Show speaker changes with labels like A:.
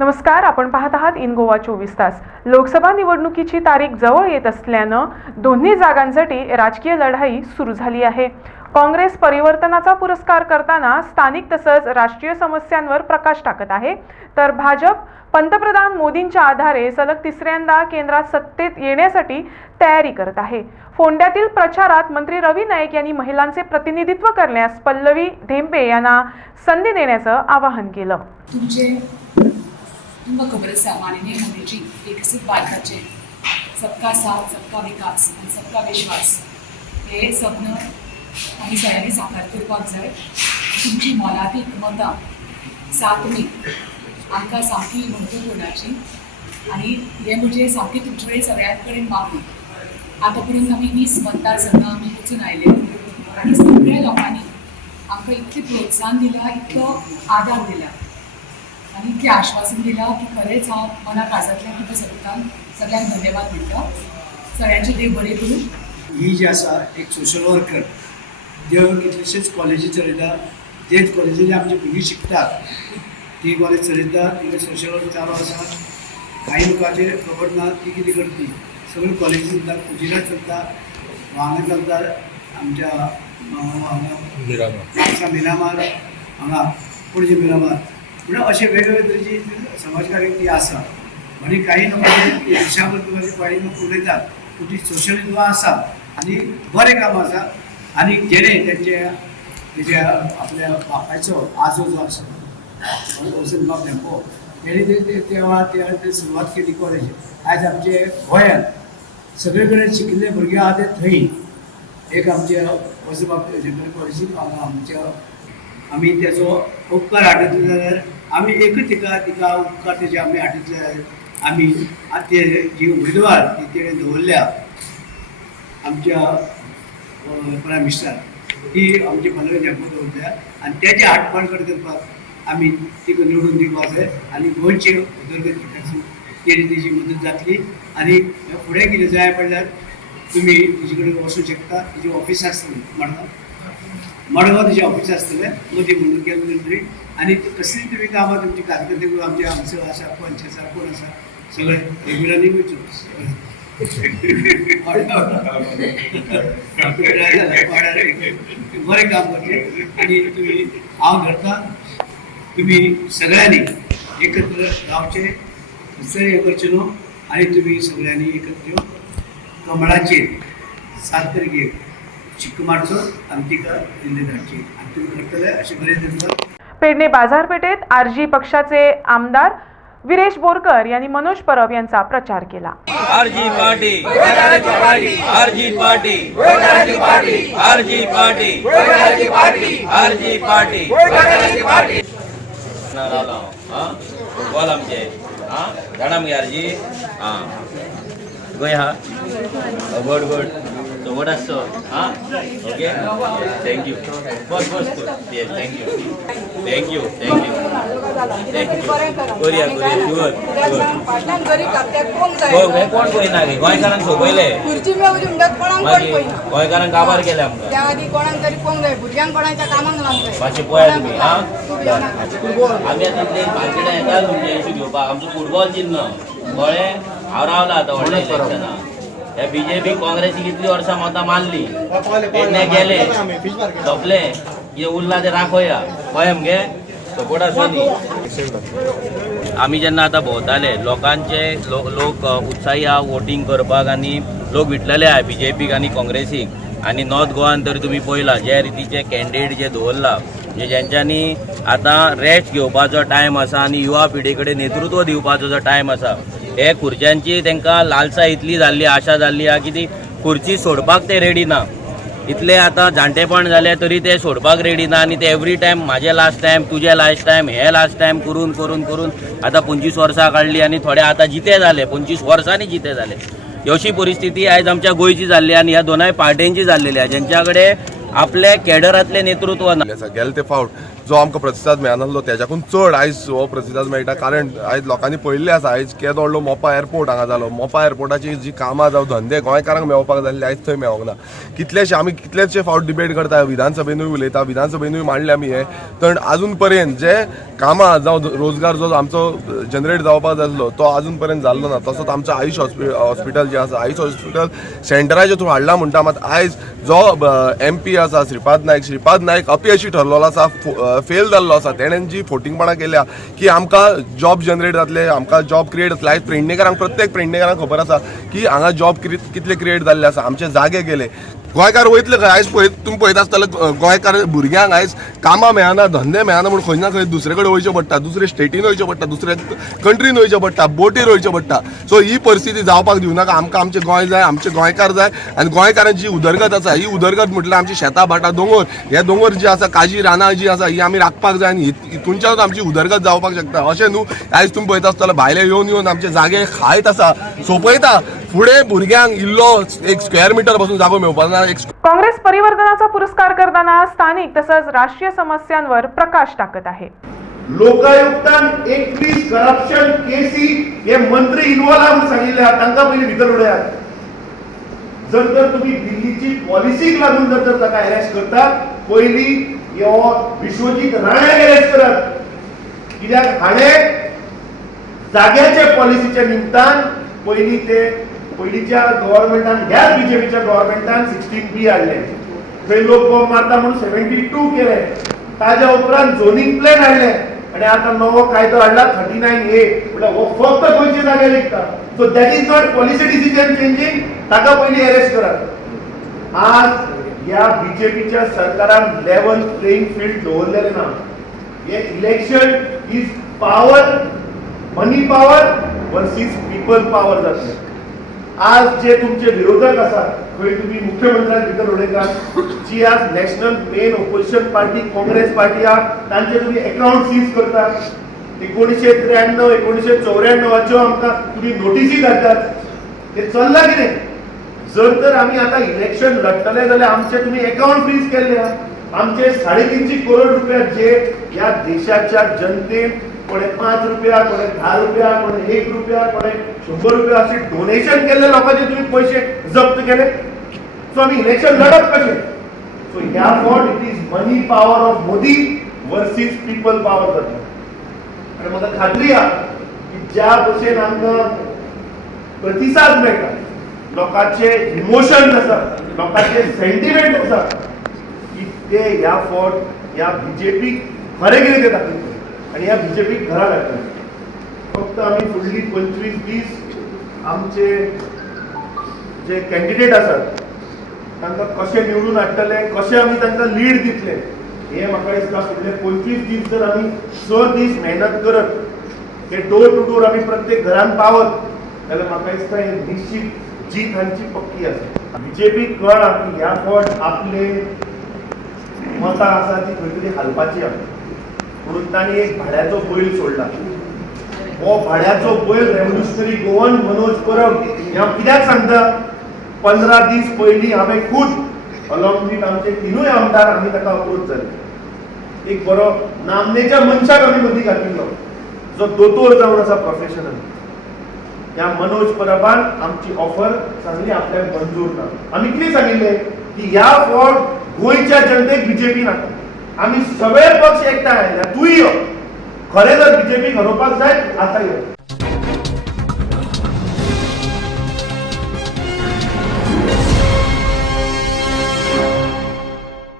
A: नमस्कार आपण पाहत आहात इन गोवा चोवीस तास. लोकसभा निवडणुकीची तारीख जवळ येत असल्यानं दोन्ही जागांसाठी राजकीय लढाई सुरू झाली आहे. काँग्रेस परिवर्तनाचा पुरस्कार करताना स्थानिक तसंच राष्ट्रीय समस्यांवर प्रकाश टाकत आहे. तर भाजप पंतप्रधान मोदींच्या आधारे सलग तिसऱ्यांदा केंद्रात सत्तेत येण्यासाठी तयारी करत आहे. फोंड्यातील प्रचारात मंत्री रवी नाईक यांनी महिलांचे प्रतिनिधित्व करण्यास पल्लवी धेंपे यांना संधी देण्याचं आवाहन केलं.
B: तुमचे खबर आसा माननीय मोदीजी विकसीत भारताचे सबका साथ सबका विकास आनी सबका विश्वास. हे सपन आमी सगळ्यांनी साकार करपाक जाय तुमची मोलादीक मतां सातमी आमकां सामकी म्हत्वपूर्णाची आनी हे म्हणजे सामकी तुमचे कडेन सगळ्यां कडेन मागणी आतां पर्यंत आमी वीस मतदारसंघां आमी वचून आयले आनी सगळ्या लोकांनी आमकां इतकें प्रोत्साहन दिलां इतलो आदार दिला. आणि इतलें आश्वासन दिलां की खरेंच हांव मना काळजांतल्यान तुमकां सगळ्यांक सगळ्यांक धन्यवाद दिता सगळ्यांचे देव बरें करूं.
C: ही जी आसा एक सोशल वर्कर जे कितलेशेच कॉलेजी चलयता तेच कॉलेजींनी आमची भुरगीं शिकतात ती कॉलेज चलयता तिका सोशल वर्क चालू आसा काही लोकांचे खबर ना ती कितें करतली सगळी कॉलेजी चलता कुजिरा चलता हांगा चलता आमच्या हांगा मिरामार. हांगा पणजे मिरामार. म्हणून असे वेगवेगळे तरेची समाजकार्य ती आसा आणि काही लोकांचे दिशाभर पाळी उलयतात पूण ती सोशल आसा आनी बरें काम आसा आनी जेणे तेंचे तेज्या आपल्या बापायचो आजो जो आसा वसंत म्हणजे बाब नेमको हो. तेणे ते- तेव्हा ते सुरवात केली कॉलेज आयज आमचे गोंयांत सगळे कडेन शिकिल्ले भुरगे आहा ते थंय एक आमचे वसंत बाब जनरल कॉलेजीन हांगा आमच्या आमी तेचो उपकार हाडत जाल्यार आमी एकच तिका तिका उपकार तेजे आमी हाडटले जाल्यार आमी ते जी उमेदवार ती तेणें दवरल्या आमच्या प्रायम मिनिस्टर ती आमची पल्लवी जगमत दवरल्या आनी तेजे हाडपण करपाक आमी तिका निवडून दिवपाक जाय आनी गोंयचे उदरगत विकासाक तेणी तेजी मदत जातली आनी फुडें कितें जाय पडल्यार तुमी तेजे कडेन वचूंक शकता. तेजी ऑफिस आसता म्हणून मडगांव ऑफिस आसतलें मोदी म्हणून गेलो नंतरी आनी ती कसली तुमी कामां तुमची कारकिर्दी करून आमचे आमचं आसा पंच असा कोण आसा सगळे रेग्युलरली वयचो बरें काम करचें आनी तुमी हांव धरता. तुमी सगळ्यांनी एकत्र रावचे दुसरें हें करचें न्हू आनी तुमी सगळ्यांनी एकत्र येवन कमळाचेर सात तारखेक
A: पेडणे बाजारपेठेत आरजी पक्षाचे आमदार विरेश बोरकर यांनी मनोज परब यांचा प्रचार केला.
D: RG party RG party RG party RG party. Football आमचे. हा? जाणा मगे आरजी. हा. गोंय हा. गुड गुड सोबत आसचो हा ओके थँक्यू बस बस yes thank you thank you thank you thank you करुया करुया शुअर शुअर
E: फाटल्यान जरी खात्याक कोण
D: हो
E: जाय
D: हे कोण पळयना गे गोंयकारांक सोपयले
E: खुर्ची मेवची म्हणटात कोणाक कोण
D: गोंयकारांक काबार केले आमकां
E: त्या आधी कोणाक तरी कोण जाय भुरग्यांक कोणाच्या कामाक लागताय
D: मातशें पळयात तुमी हा आमी आतां इतले मार्केटां येता तुमचे इशू घेवपाक आमचो फुटबॉल चिन्ह कळ्ळें हांव रावला आतां व्हडल्या इलेक्शना हे बीजेपी काँग्रेसीक कितलीं वर्सां मतां मारली तेन्ना गेले सोंपले जे उरला ते राखोया. कळ्ळें मगे सपोर्ट आसा आमी जेन्ना आतां भोंवताले लोकांचे लो- लोक उत्साही आहा वोटींग करपाक आनी लोक विटलेले आहा बीजेपीक आनी काँग्रेसीक आनी नॉर्थ गोवान तर तुमी पळयला जे रितीचे कॅन्डिडेट जे दवरला म्हणजे जेंच्यांनी आतां रेस्ट घेवपाचो टायम आसा आनी युवा पिढी कडेन नेतृत्व दिवपाचो जो टायम आसा हे खुर्च्यांची तांकां लालसा इतली जाल्ली आशा जाल्ली आहा की ती खुर्ची सोडपाक ते रेडी ना. इतले आतां जाणटेपण जालें तरी ते सोडपाक रेडी ना आनी ते एवरी टायम म्हाजे लास्ट टायम तुजे लास्ट टायम हे लास्ट टायम करून करून करून आतां पंचवीस वर्सां काडली आनी थोडे आतां जिते जाले पंचवीस वर्सांनी जिते जाले अशी परिस्थिती आयज आमच्या गोंयची जाल्ली आनी ह्या दोनाय पार्ट्यांची जाल्लेली आहे. जेंच्या कडेन आपल्या कॅडरांतले नेतृत्व
F: आसा गेले ते फावट जो आमकां प्रतिसाद मेळनासलो तेज्याकून चड आयज हो प्रतिसाद मेळटा. कारण आयज लोकांनी पळयल्लें आसा. आयज केदो व्हडलो मोपा एअरपोर्ट हांगा जालो. मोपा एअरपोर्टाची जी कामां जावं हो धंदे गोंयकारांक मेळपाक जाल्ले आयज थंय मेळोंक ना कितलेशे आमी कितलेशे फावट डिबेट करता विधानसभेनूय उलयता विधानसभेनूय मांडले आमी हे. पण आजून पर्यंत जे कामां जावं रोजगार जो आमचो जनरेट जावपाक जाल्लो तो आजून पर्यंत जाल्लो ना. तसोच आमचो आयुश हॉस्पि हॉस्पिटल जे आसा आयुश हॉस्पिटल सेंटराच्या थ्रू हाडला म्हणटा मात आयज जो एम पी आसा श्रीपाद नायक श्रीपाद नायक अपयशी ठरलेलो आसा फेल जाल्लो आसा. तेणेन जी फोटिंगपणां केल्या की आमकां जॉब जनरेट जातले आमकां जॉब क्रिएट जातले. आयज पेडणेकारांक प्रत्येक पेडणेकारांक खबर आसा की हांगा जॉब कितले क्रिएट जाल्ले आसा. आमचे जागे गेले. गोंयकार वयतले खंय आयज पळय तुमी पळयता आसतले गोंयकार भुरग्यांक आयज कामां मेळना धंदे मेळना म्हूण खंय ना खंय दुसरे कडेन वयचें पडटा दुसरे स्टेटीन वयचें पडटा दुसऱ्या कंट्रीन वयचें पडटा बोटीर वयचें पडटा. सो ही परिस्थिती जावपाक दिवं नाका आमकां आमचें गोंय जाय आमचे गोंयकार जाय आनी गोंयकारांची जी उदरगत आसा ही उदरगत म्हटल्यार आमची शेतां भाटां दोंगर हे दोंगर जी आसा काजी रानां जी आसा ही आमी राखपाक जाय आनी हित- हितूनच्यानूच आमची उदरगत जावपाक शकता. अशें न्हू आयज तुमी पळयता आसतले भायले येवन येवन आमचे जागे खायत आसा सोंपयता फुडें भुरग्यांक इल्लो एक स्क्वेअर मिटरपासून जागो मेळपाक ना एक
A: काँग्रेस परिवर्तनाचा पुरस्कार करताना स्थानिक तसंच राष्ट्रीय समस्यांवर प्रकाश टाकत आहे.
G: लोकायुक्तान एकवीस करप्शन केसी हे मंत्री इन्वॉल्व म्हणून सांगिल्ले तांकां पयलीं भितर उडयात जर तर तुम्ही दिल्लीची पॉलिसीक लागून जर तर ताका अरेस्ट करतात पयलीं हो विश्वजीत राण्याक अरेस्ट करात. कित्याक हाणें जाग्याचे पॉलिसीच्या निमतान पयलीं ते पयलींच्या गव्हर्नमेंटान ह्याच बीजेपीच्या गव्हर्नमेंटान सिक्स्टीन बी हाडले थंय लोक बॉम्ब मारता म्हणून सेव्हन्टी टू केले. ताज्या उपरांत झोनींग प्लॅन हाडले आणि आता नवो कायदो हाडला थर्टी नायन ए म्हटल्यार हो फक्त गोंयचे जागे विकता so that is not policy decision changing ताका पयलीं अरेस्ट करात आज या बीजेपीच्या सरकारान लेवल प्लेइंग फील्ड दवरलेले ना. हे election is power money power versus people power जातले आज जे तुमचे विरोधक आसा खंय तुम्ही मुख्यमंत्र्याक भितर उडयतात जी आज national main opposition party Congress party आहा तांचे तुम्ही अकाउंट सीज करतात एकोणीशे त्र्याण्णव एकोणीशे चौऱ्याण्णवाच्यो आमकां तुम्ही नोटीसी धाडटात ते चल्लां कितें जर तर आमी आतां इलेक्शन लढतले जाल्यार आमचे तुम्ही अकाउंट फ्रीज केल्ले आहा आमचे साडेतीनशे करोड रुपया जे ह्या देशाच्या जनतेन कोणे पाच रुपया कोणे धा रुपया कोणे एक रुपया कोणे शंभर रुपया असे डोनेशन केले लोकांचे तुम्ही पैसे जप्त केले? सो आम्ही इलेक्शन लढत कसे सो ह्या fought it is money power of Modi versus people power जातले आणि म्हाका खात्री आहा की ज्या भशेन आमकां प्रतिसाद मेळटा लोकांचे इमोशन आसा लोकांचे सेंटिमेंट आसा ते ह्या फॉट ह्या बीजेपीक खरें कितें ते दाखयतले आनी ह्या पी घरा घालतले फक्त आमी फुडली पंचवीस दीस आमचे जे कॅन्डिडेट आसात तांकां कशें निवडून हाडटले कशें आमी तांकां लीड दितले हे म्हाका दिसता फुडले पंचवीस दीस जर आमी स दीस मेहनत करत हे डोर टू डोर आमी प्रत्येक घरान पावत जाल्यार म्हाका दिसता हे निश्चित जीत हांची पक्की आसा जे कळ्ळा की ह्या फावट आपले मतां आसा ती खंय तरी हालपाची आहा. म्हणून तांणी एक भाड्याचो बैल सोडला. हो भाड्याचो बैल रेव्होल्युशनरी गोवन मनोज परब हे हांव कित्याक सांगता पंदरा दीस पयलीं हांवें खूद अलॉंग वीथ आमचे तिनूय आमदार आमी ताका अप्रोच जाले एक बरो नामनेच्या मनशाक आमी मदीं घातिल्लो जो दोतोर जावन आसा प्रोफेशनल ह्या मनोज परबान आमची ऑफर सांगली आपल्याक मंजूर ना आमी कितें सांगिल्लें की ह्या फावट गोंयच्या जनतेक बीजेपी नाका. आमी सगळे पक्ष एकठांय आयल्या तूंय यो. खरें जर बीजेपी हरोवपाक जाय आतां यो.